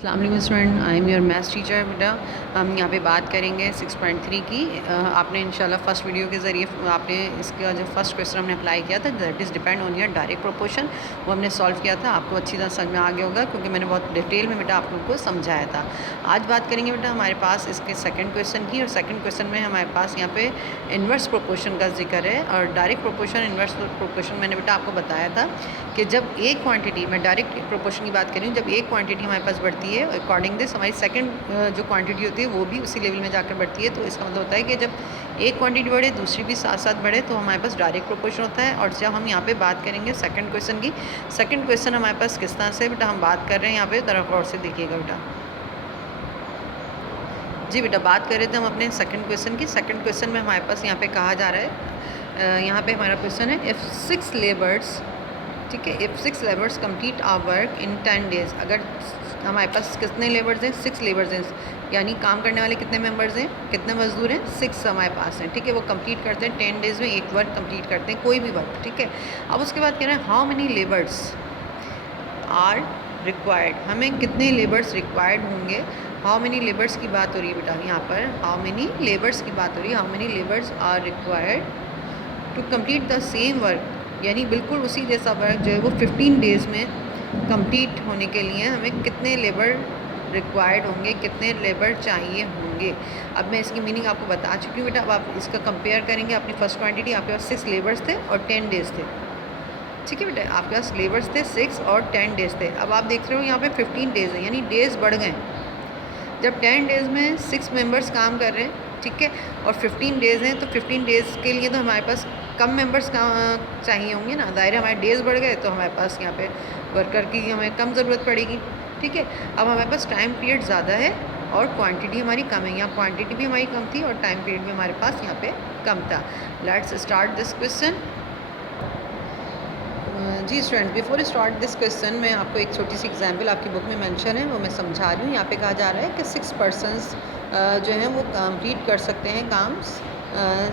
अस्सलाम वालेकुम student, I am your maths teacher. बेटा हम यहाँ पे बात करेंगे 6.3 की। आपने इंशाल्लाह फर्स्ट वीडियो के ज़रिए आपने इसका जो फर्स्ट क्वेश्चन हमने अप्लाई किया था, that is depend on your direct proportion, वो हमने सॉल्व किया था। आपको अच्छी तरह समझ में आ गया होगा क्योंकि मैंने बहुत डिटेल में बेटा आप लोगों को समझाया था। आज बात करेंगे बेटा हमारे पास इसके सेकेंड क्वेश्चन की, और सेकेंड क्वेश्चन में हमारे पास यहाँ पे इन्वर्स प्रोपोर्शन का जिक्र है। और डायरेक्ट प्रोपोर्शन, इन्वर्स प्रोपोर्शन मैंने बेटा आपको बताया था कि जब एक क्वांटिटी, मैं डायरेक्ट प्रोपोर्शन की बात करूँ, जब एक क्वांटिटी हमारे पास बढ़ती है अकॉर्डिंग दिस हमारी सेकंड जो क्वांटिटी होती है वो भी उसी लेवल में जाकर बढ़ती है। तो इसका मतलब होता है कि जब एक क्वांटिटी बढ़े दूसरी भी साथ साथ बढ़े तो हमारे पास डायरेक्ट प्रोपोर्शन होता है। और जब हम यहाँ पे बात करेंगे सेकंड क्वेश्चन की, सेकंड क्वेश्चन हमारे पास किस तरह से बेटा हम बात कर रहे हैं, यहाँ पे तरफ और से देखिएगा बेटा। जी बेटा, बात कर रहे थे हम अपने सेकंड क्वेश्चन की। सेकंड क्वेश्चन में हमारे पास यहाँ पे कहा जा रहा है, यहाँ पे हमारा क्वेश्चन है इफ़ 6 लेबर्स, ठीक है, if 6 labours complete our work in 10 days. अगर हमारे पास कितने लेबर्स हैं, 6 लेबर्स हैं, यानी काम करने वाले कितने मेंबर्स हैं, कितने मजदूर हैं, 6 हमारे पास हैं, ठीक है। वो कंप्लीट करते हैं 10 डेज़ में, एक वर्क कंप्लीट करते हैं, कोई भी वर्क, ठीक है। अब उसके बाद कह रहे हैं how many labours are required, हमें कितने लेबर्स रिक्वायर्ड होंगे। हाउ मेनी लेबर्स की बात हो रही है बेटा यहाँ पर, हाउ मेनी लेबर्स की बात हो रही है, how many labours are required to complete the same work, यानी बिल्कुल उसी जैसा वर्क जो है वो 15 डेज़ में कंप्लीट होने के लिए हमें कितने लेबर रिक्वायर्ड होंगे, कितने लेबर चाहिए होंगे। अब मैं इसकी मीनिंग आपको बता चुकी हूँ बेटा। अब आप इसका कंपेयर करेंगे अपनी फर्स्ट क्वांटिटी, आपके पास 6 लेबर्स थे और 10 डेज़ थे, ठीक है बेटा। आपके पास लेबर्स थे 6 और 10 डेज़ थे। अब आप देख रहे हो यहाँ पे 15 डेज़ है, यानी डेज़ बढ़ गए। जब 10 डेज़ में 6 मेंबर्स काम कर रहे हैं, ठीक है, और 15 डेज़ हैं, तो 15 डेज़ के लिए तो हमारे पास कम मेंबर्स का चाहिए होंगे ना। ज़ाहिर है हमारे डेज़ बढ़ गए तो हमारे पास यहाँ पे वर्कर की हमें कम ज़रूरत पड़ेगी, ठीक है। अब हमारे पास टाइम पीरियड ज़्यादा है और क्वांटिटी हमारी कम है। यहाँ क्वांटिटी भी हमारी कम थी और टाइम पीरियड भी हमारे पास यहाँ पे कम था। Let's start this question. जी student, before start this question मैं आपको एक छोटी सी एग्जांपल आपकी बुक में मेंशन है वो मैं समझा रही हूँ। यहाँ पे कहा जा रहा है कि 6 पर्सनस जो हैं वो कंप्लीट कर सकते हैं काम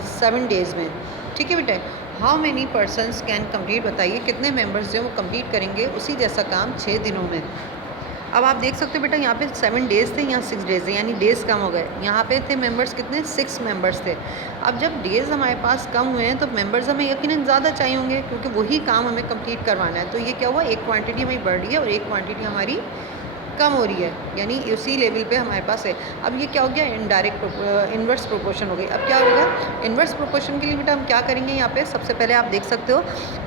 7 डेज़ में, ठीक है बेटा। How many persons can complete, बताइए कितने मेंबर्स जो वो कंप्लीट करेंगे उसी जैसा काम 6 दिनों में। अब आप देख सकते हो बेटा यहाँ पे 7 डेज़ थे, यहाँ 6 डेज़ थे, यानी डेज़ कम हो गए। यहाँ पे थे मेंबर्स कितने, 6 मेंबर्स थे। अब जब डेज़ हमारे पास कम हुए हैं तो मेंबर्स हमें यकीनन ज़्यादा चाहिए होंगे क्योंकि वही काम हमें कंप्लीट करवाना है। तो ये क्या हुआ, एक क्वांटिटी हमारी बढ़ रही है और एक क्वांटिटी हमारी कम हो रही है, यानी उसी लेवल पे हमारे पास है। अब ये क्या हो गया, इनडायरेक्ट इन्वर्स प्रोपोर्शन हो गई। अब क्या होगा, इन्वर्स प्रोपोर्शन के लिए बेटा हम क्या करेंगे, यहाँ पे सबसे पहले आप देख सकते हो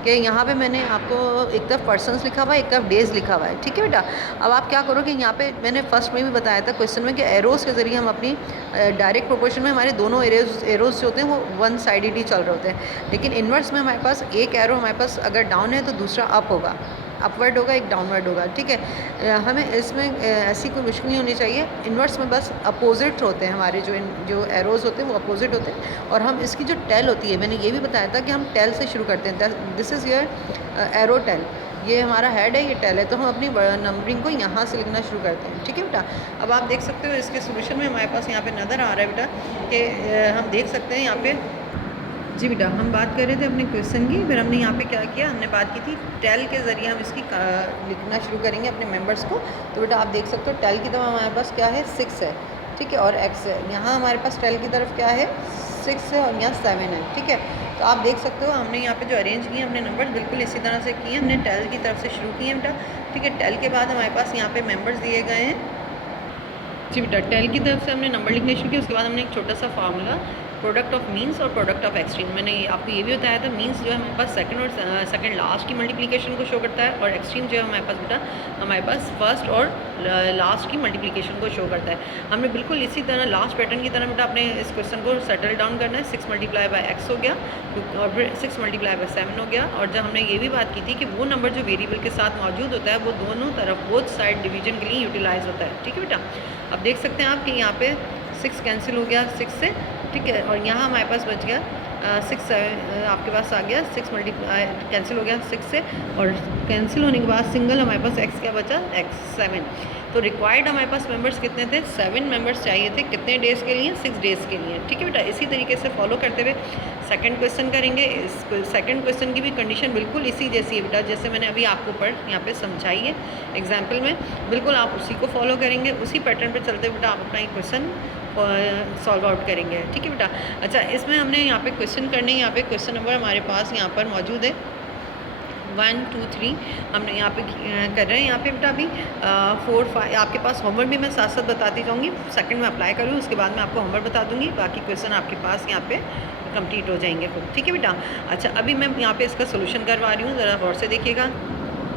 कि यहाँ पे मैंने आपको एक तरफ पर्सनस लिखा हुआ है, एक तरफ डेज़ लिखा हुआ है, ठीक है बेटा। अब आप क्या करोगे, यहाँ पे मैंने फर्स्ट में भी बताया था क्वेश्चन में कि एरोज़ के ज़रिए हम अपनी डायरेक्ट प्रोपोर्शन में हमारे दोनों एरोज़ जो होते हैं वो वन साइडेड ही चल रहे होते हैं। लेकिन इन्वर्स में हमारे पास एक एरो हमारे पास अगर डाउन है तो दूसरा अप होगा, अपवर्ड होगा, एक डाउनवर्ड होगा, ठीक है। हमें इसमें ऐसी कोई मुश्किल नहीं होनी चाहिए। इन्वर्स में बस अपोजिट होते हैं, हमारे जो एरोज़ होते हैं वो अपोजिट होते हैं। और हम इसकी जो टेल होती है, मैंने ये भी बताया था कि हम टेल से शुरू करते हैं। This is your arrow tail, ये हमारा हेड है, ये टेल है, तो हम अपनी नंबरिंग को यहाँ से लिखना शुरू करते हैं, ठीक है बेटा। अब आप देख सकते हो इसके सोल्यूशन में हमारे पास यहाँ पे नज़र आ रहा है बेटा कि हम देख सकते हैं यहाँ पे। जी बेटा, हम बात कर रहे थे अपने क्वेश्चन की, फिर हमने यहाँ पे क्या किया, हमने बात की थी टेल के ज़रिए हम इसकी लिखना शुरू करेंगे अपने मेंबर्स को। तो बेटा आप देख सकते हो टेल की तरफ हमारे पास क्या है, 6 है, ठीक है, और एक्स है। यहाँ हमारे पास टेल की तरफ क्या है, 6 है और यहाँ 7 है, ठीक है। तो आप देख सकते हो हमने यहाँ पे जो अरेंज किए हमने नंबर बिल्कुल इसी तरह से किए, हमने टेल की तरफ से शुरू किए बेटा, ठीक है। टेल के बाद हमारे पास यहाँ पे मेंबर्स दिए गए हैं। जी बेटा, टेल की तरफ से हमने नंबर लिखने शुरू किया। उसके बाद हमने एक छोटा सा फार्मूला प्रोडक्ट ऑफ मीन्स और प्रोडक्ट ऑफ एक्सट्रीम, मैंने आपको ये भी बताया था। मीन्स जो है हमारे पास सेकंड और सेकंड लास्ट की मल्टीप्लिकेशन को शो करता है, और एक्सट्रीम जो है हमारे पास बेटा हमारे पास फर्स्ट और लास्ट की मल्टीप्लिकेशन को शो करता है। हमने बिल्कुल इसी तरह लास्ट पैटर्न की तरह बेटा अपने इस क्वेश्चन को सेटल डाउन करना है। 6 मल्टीप्लाई बाय एक्स हो गया और फिर 6 मल्टीप्लाई बाय 7 हो गया। और जब हमने ये भी बात की थी कि वो नंबर जो वेरिएबल के साथ मौजूद होता है वो दोनों तरफ बोथ साइड डिवीजन के लिए यूटिलाइज होता है, ठीक है बेटा। अब देख सकते हैं आप कि यहाँ पे 6 कैंसिल हो गया 6 से, ठीक है, और यहाँ हमारे पास बच गया 6 आपके पास आ गया 6 मल्टीप्लाई कैंसिल हो गया 6 से, और कैंसिल होने के बाद सिंगल हमारे पास x क्या बचा, x 7। तो रिक्वायर्ड हमारे पास मेंबर्स कितने थे, 7 मेंबर्स चाहिए थे, कितने डेज़ के लिए, 6 डेज़ के लिए। ठीक है बेटा, इसी तरीके से फॉलो करते हुए सेकंड क्वेश्चन करेंगे। इस सेकंड क्वेश्चन की भी कंडीशन बिल्कुल इसी जैसी है बेटा, जैसे मैंने अभी आपको यहाँ पे समझाई है एग्जाम्पल में, बिल्कुल आप उसी को फॉलो करेंगे, उसी पैटर्न पर चलते बेटा आप अपना ये क्वेश्चन सॉल्व आउट करेंगे। ठीक है बेटा। अच्छा, इसमें हमने यहाँ पे क्वेश्चन करने, यहाँ पे क्वेश्चन नंबर हमारे पास यहाँ पर मौजूद है 1 2 3 हमने यहाँ पे कर रहे हैं। यहाँ पे बेटा अभी 4 5 आपके पास होमवर्क भी मैं साथ साथ बताती जाऊँगी, सेकंड में अप्लाई करूँ, उसके बाद मैं आपको होमवर्क बता दूँगी, बाकी क्वेश्चन आपके पास यहाँ पे कंप्लीट हो जाएंगे खुद। ठीक है बेटा। अच्छा, अभी मैं यहाँ पे इसका सोल्यूशन करवा रही हूँ, ज़रा गौर से देखिएगा।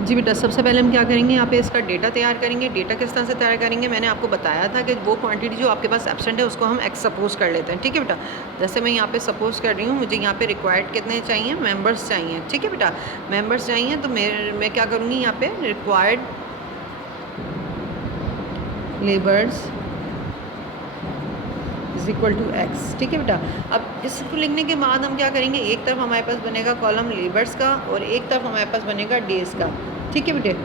जी बेटा, सबसे पहले हम क्या करेंगे, यहाँ पे इसका डेटा तैयार करेंगे। डेटा किस तरह से तैयार करेंगे, मैंने आपको बताया था कि वो क्वांटिटी जो आपके पास एब्सेंट है उसको हम एक्स सपोज कर लेते हैं। ठीक है बेटा, जैसे मैं यहाँ पे सपोज कर रही हूँ, मुझे यहाँ पे रिक्वायर्ड कितने चाहिए, मेंबर्स चाहिए। ठीक है बेटा, मेंबर्स चाहिए, तो मैं क्या करूँगी, यहाँ पे required labours is equal to x. ठीक है बेटा। अब इसको लिखने के बाद हम क्या करेंगे, एक तरफ हमारे पास बनेगा कॉलम लेबर्स का और एक तरफ हमारे पास बनेगा डेज़ का। ठीक है बेटे।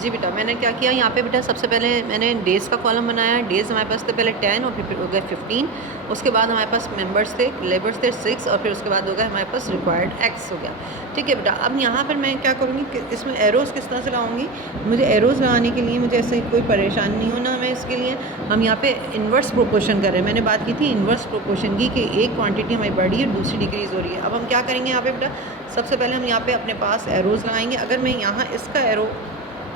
जी बेटा, मैंने क्या किया यहाँ पे बेटा, सबसे पहले मैंने डेज़ का कॉलम बनाया। डेज़ हमारे पास थे पहले 10 और फिर हो गए 15, उसके बाद हमारे पास मेंबर्स थे, लेबर्स थे 6 और फिर उसके बाद हो गया हमारे पास रिक्वायर्ड एक्स हो गया। ठीक है बेटा। अब यहाँ पर मैं क्या करूँगी कि इसमें एरोज़ किस तरह से लगाऊंगी, मुझे एरोज़ लगाने के लिए मुझे ऐसे कोई परेशानी नहीं होना हमें, इसके लिए हम यहाँ पे इन्वर्स प्रोपोर्शन कर रहे हैं। मैंने बात की थी इन्वर्स प्रोपोर्शन की कि एक क्वांटिटी हमारी बढ़ी है, दूसरी डिक्रीज़ हो रही है। अब हम क्या करेंगे यहाँ पे बेटा, सबसे पहले हम यहाँ पे अपने पास एरोज़ लगाएंगे। अगर मैं यहाँ इसका एरो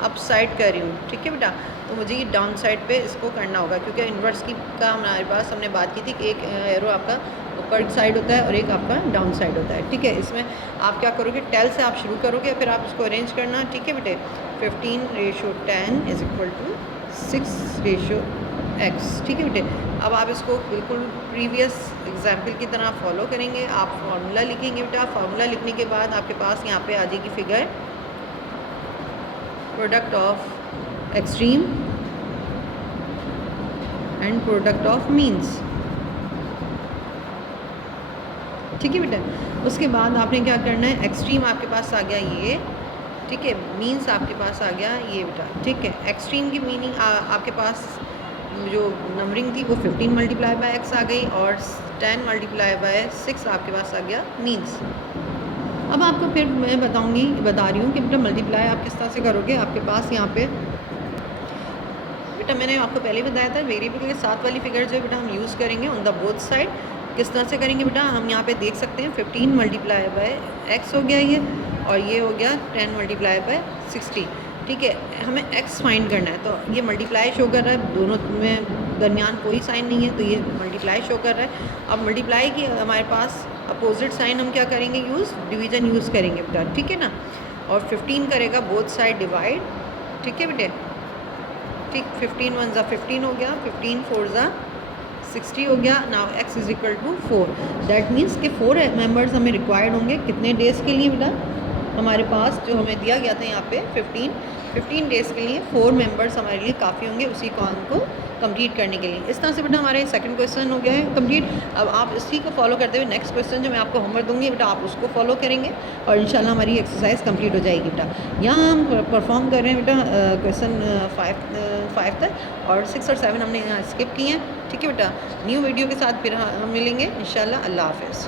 अप साइड कर रही हूँ, ठीक है बेटा, तो मुझे ये डाउन साइड पे इसको करना होगा, क्योंकि इन्वर्स की का हमारे पास हमने बात की थी कि एक एरो आपका ऊपर साइड होता है और एक आपका डाउन साइड होता है। ठीक है, इसमें आप क्या करोगे, टेल से आप शुरू करोगे, फिर आप इसको अरेंज करना। ठीक है बेटे, 15:10 इज इक्वल टू 6:x। ठीक है बेटे। अब आप इसको बिल्कुल प्रीवियस एग्जाम्पल की तरह फॉलो करेंगे। आप फार्मूला लिखेंगे बेटा, फार्मूला लिखने के बाद आपके पास यहाँ पे आ जाएगी figure product of extreme and product of means. ठीक है बेटा। उसके बाद आपने क्या करना है, एक्सट्रीम आपके पास आ गया ये, ठीक है, मीन्स आपके पास आ गया ये बेटा। ठीक है, एक्सट्रीम की मीनिंग आपके पास जो नंबरिंग थी वो 15 मल्टीप्लाई बाय एक्स आ गई और 10 मल्टीप्लाई बाय 6 आपके पास आ गया मीन्स। अब आपको फिर मैं बता रही हूँ कि बेटा मल्टीप्लाई आप किस तरह से करोगे। आपके पास यहाँ पे बेटा मैंने आपको पहले ही बताया था, वेरिएबल के साथ वाली फिगर जो बेटा हम यूज़ करेंगे ऑन द बोथ साइड। किस तरह से करेंगे बेटा, हम यहाँ पे देख सकते हैं 15 मल्टीप्लाई बाय एक्स हो गया ये, और ये हो गया 10 मल्टीप्लाई बाय 60। ठीक है, हमें x फाइंड करना है, तो ये मल्टीप्लाई शो कर रहा है, दोनों में दरमियान कोई साइन नहीं है, तो ये मल्टीप्लाई शो कर रहा है। अब मल्टीप्लाई की हमारे पास अपोजिट साइन हम क्या करेंगे, यूज़ डिवीज़न यूज़ करेंगे बेटा। ठीक है ना, और 15 करेगा बोथ साइड डिवाइड। ठीक है बेटे, ठीक, 15 1 ज़ा 15 हो गया, 15 4 ज़ा 60 हो गया। Now x is equal to 4, that means कि 4 मेंबर्स हमें रिक्वायर्ड होंगे कितने डेज़ के लिए बेटा, हमारे पास जो हमें दिया गया था यहाँ पे 15 डेज़ के लिए 4 मेंबर्स हमारे लिए काफ़ी होंगे उसी काम को कंप्लीट करने के लिए। इस तरह से बेटा हमारे सेकंड क्वेश्चन हो गया है कंप्लीट। अब आप इसी को फॉलो करते हुए नेक्स्ट क्वेश्चन जो मैं आपको होमवर्क दूंगी बेटा, आप उसको फॉलो करेंगे और इंशाल्लाह हमारी एक्सरसाइज कंप्लीट हो जाएगी बेटा। यहाँ हम परफॉर्म कर रहे हैं बेटा क्वेश्चन 5 तक, और 6 और 7 हमने यहाँ स्किप किए हैं। ठीक है बेटा, न्यू वीडियो के साथ फिर हम मिलेंगे इंशाल्लाह। अल्लाह हाफ़िज़।